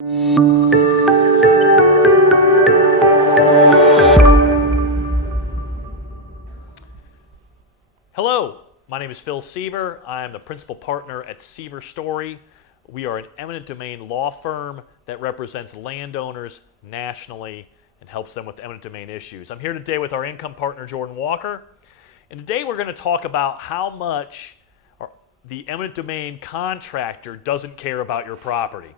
Hello, my name is Phil Sever. I am the principal partner at Sever Storey. We are an eminent domain law firm that represents landowners nationally and helps them with eminent domain issues. I'm here today with our income partner, Jordan Walker. And today we're going to talk about how much the eminent domain contractor doesn't care about your property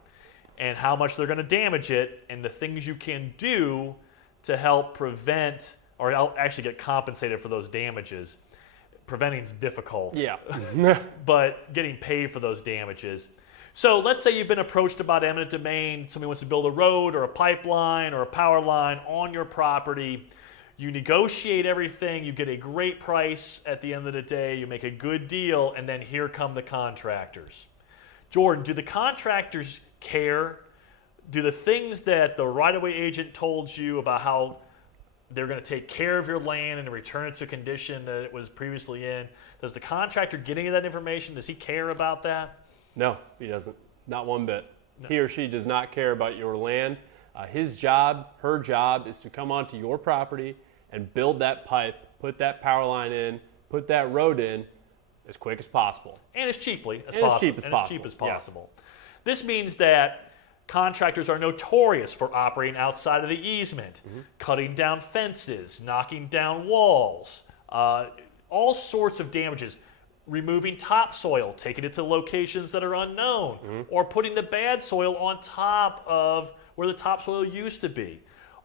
and how much they're going to damage it and the things you can do to help prevent or actually get compensated for those damages. Preventing is difficult, but getting paid for those damages. So let's say you've been approached about eminent domain. Somebody wants to build a road or a pipeline or a power line on your property. You negotiate everything. You get a great price at the end of the day. You make a good deal, and then here come the contractors. Jordan, do the contractors care? Do the things that the right-of-way agent told you about how they're going to take care of your land and return it to condition that it was previously in, does the contractor get any of that information? Does he care about that? No, he doesn't. Not one bit. No. He or she does not care about your land. His job, her job, is to come onto your property and build that pipe, put that power line in, put that road in as quick as possible. And as cheaply as and possible. As cheap as and possible. As cheap as possible. Yes. This means that contractors are notorious for operating outside of the easement, cutting down fences, knocking down walls, all sorts of damages, removing topsoil, taking it to locations that are unknown, or putting the bad soil on top of where the topsoil used to be.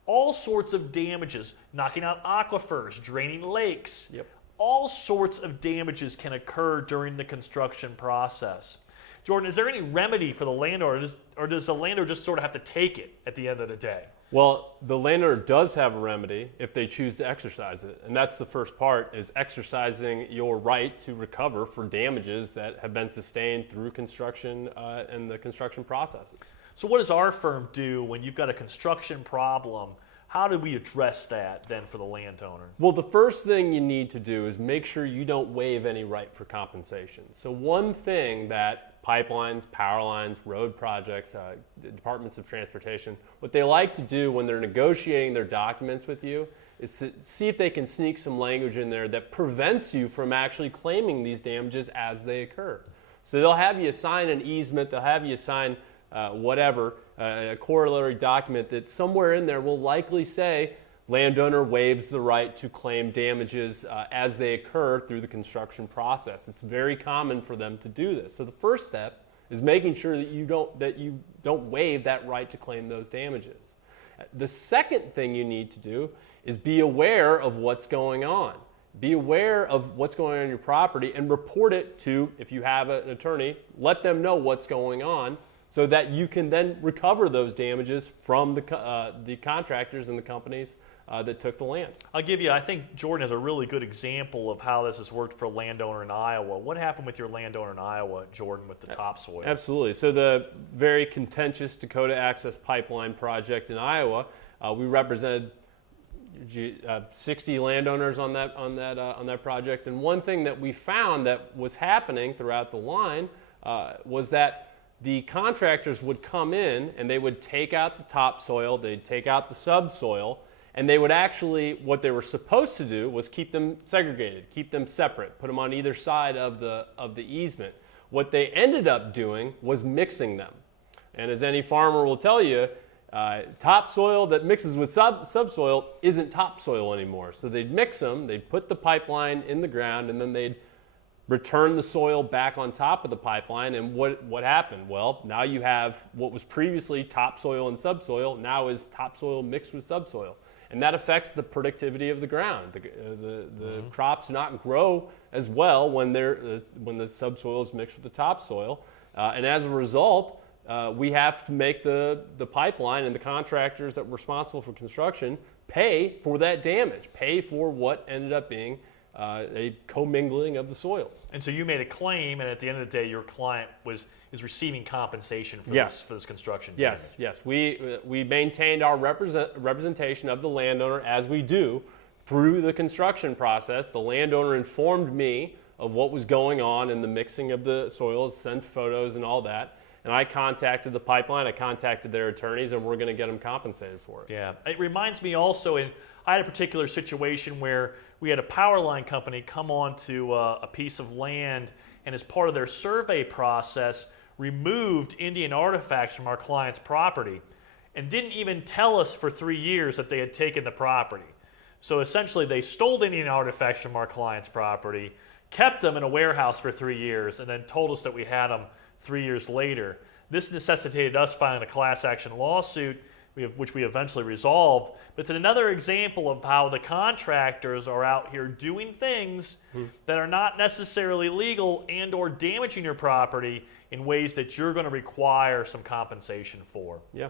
All sorts of damages, knocking out aquifers, draining lakes. Yep. All sorts of damages can occur during the construction process. Jordan, is there any remedy for the landowner, or does the landowner just sort of have to take it at the end of the day? Well, the landowner does have a remedy if they choose to exercise it. And that's the first part, is exercising your right to recover for damages that have been sustained through construction and the construction processes. So what does our firm do when you've got a construction problem? How do we address that then for the landowner? Well, the first thing you need to do is make sure you don't waive any right for compensation. So one thing that pipelines, power lines, road projects, departments of transportation, what they like to do when they're negotiating their documents with you is to see if they can sneak some language in there that prevents you from actually claiming these damages as they occur. So they'll have you sign an easement, they'll have you sign a corollary document that somewhere in there will likely say landowner waives the right to claim damages as they occur through the construction process. It's very common for them to do this. So the first step is making sure that you don't waive that right to claim those damages. The second thing you need to do is be aware of what's going on. Be aware of what's going on in your property and report it to, if you have an attorney, let them know what's going on so that you can then recover those damages from the contractors and the companies that took the land. I'll give you, I think Jordan has a really good example of how this has worked for a landowner in Iowa. What happened with your landowner in Iowa, Jordan, with the topsoil? Absolutely. So the very contentious Dakota Access Pipeline project in Iowa, we represented 60 landowners on that project. And one thing that we found that was happening throughout the line was that the contractors would come in and they would take out the topsoil, they'd take out the subsoil, and they would actually, what they were supposed to do was keep them segregated, keep them separate, put them on either side of the easement. What they ended up doing was mixing them. And as any farmer will tell you, topsoil that mixes with subsoil isn't topsoil anymore. So they'd mix them, they'd put the pipeline in the ground, and then they'd return the soil back on top of the pipeline. And what happened? Well, now you have what was previously topsoil and subsoil, now is topsoil mixed with subsoil. And that affects the productivity of the ground. The crops do not grow as well when the subsoil is mixed with the topsoil. And as a result, we have to make the pipeline and the contractors that were responsible for construction pay for that damage, pay for what ended up being a commingling of the soils. And so you made a claim, and at the end of the day, your client is receiving compensation for, yes. this construction Yes, damage. yes. We maintained our representation of the landowner as we do through the construction process. The landowner informed me of what was going on in the mixing of the soils, sent photos and all that. and I contacted the pipeline, I contacted their attorneys, and we're going to get them compensated for it. Yeah, it reminds me also, I had a particular situation where we had a power line company come onto a piece of land, and as part of their survey process, removed Indian artifacts from our client's property and didn't even tell us for 3 years that they had taken the property. So essentially they stole Indian artifacts from our client's property, kept them in a warehouse for 3 years, and then told us that we had them 3 years later. This necessitated us filing a class action lawsuit, which we eventually resolved. But it's another example of how the contractors are out here doing things that are not necessarily legal and or damaging your property in ways that you're going to require some compensation for. Yeah.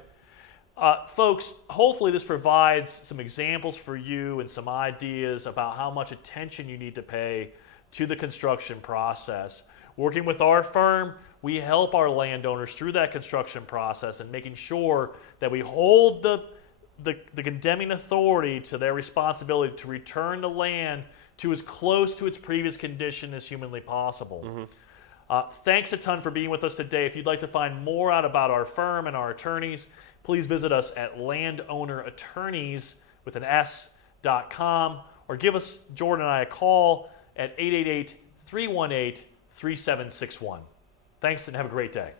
Folks, hopefully this provides some examples for you and some ideas about how much attention you need to pay to the construction process. Working with our firm, we help our landowners through that construction process and making sure that we hold the condemning authority to their responsibility to return the land to as close to its previous condition as humanly possible. Thanks a ton for being with us today. If you'd like to find more out about our firm and our attorneys, please visit us at landownerattorneys.com or give us, Jordan and I, a call at 888-318-3761. Thanks and have a great day.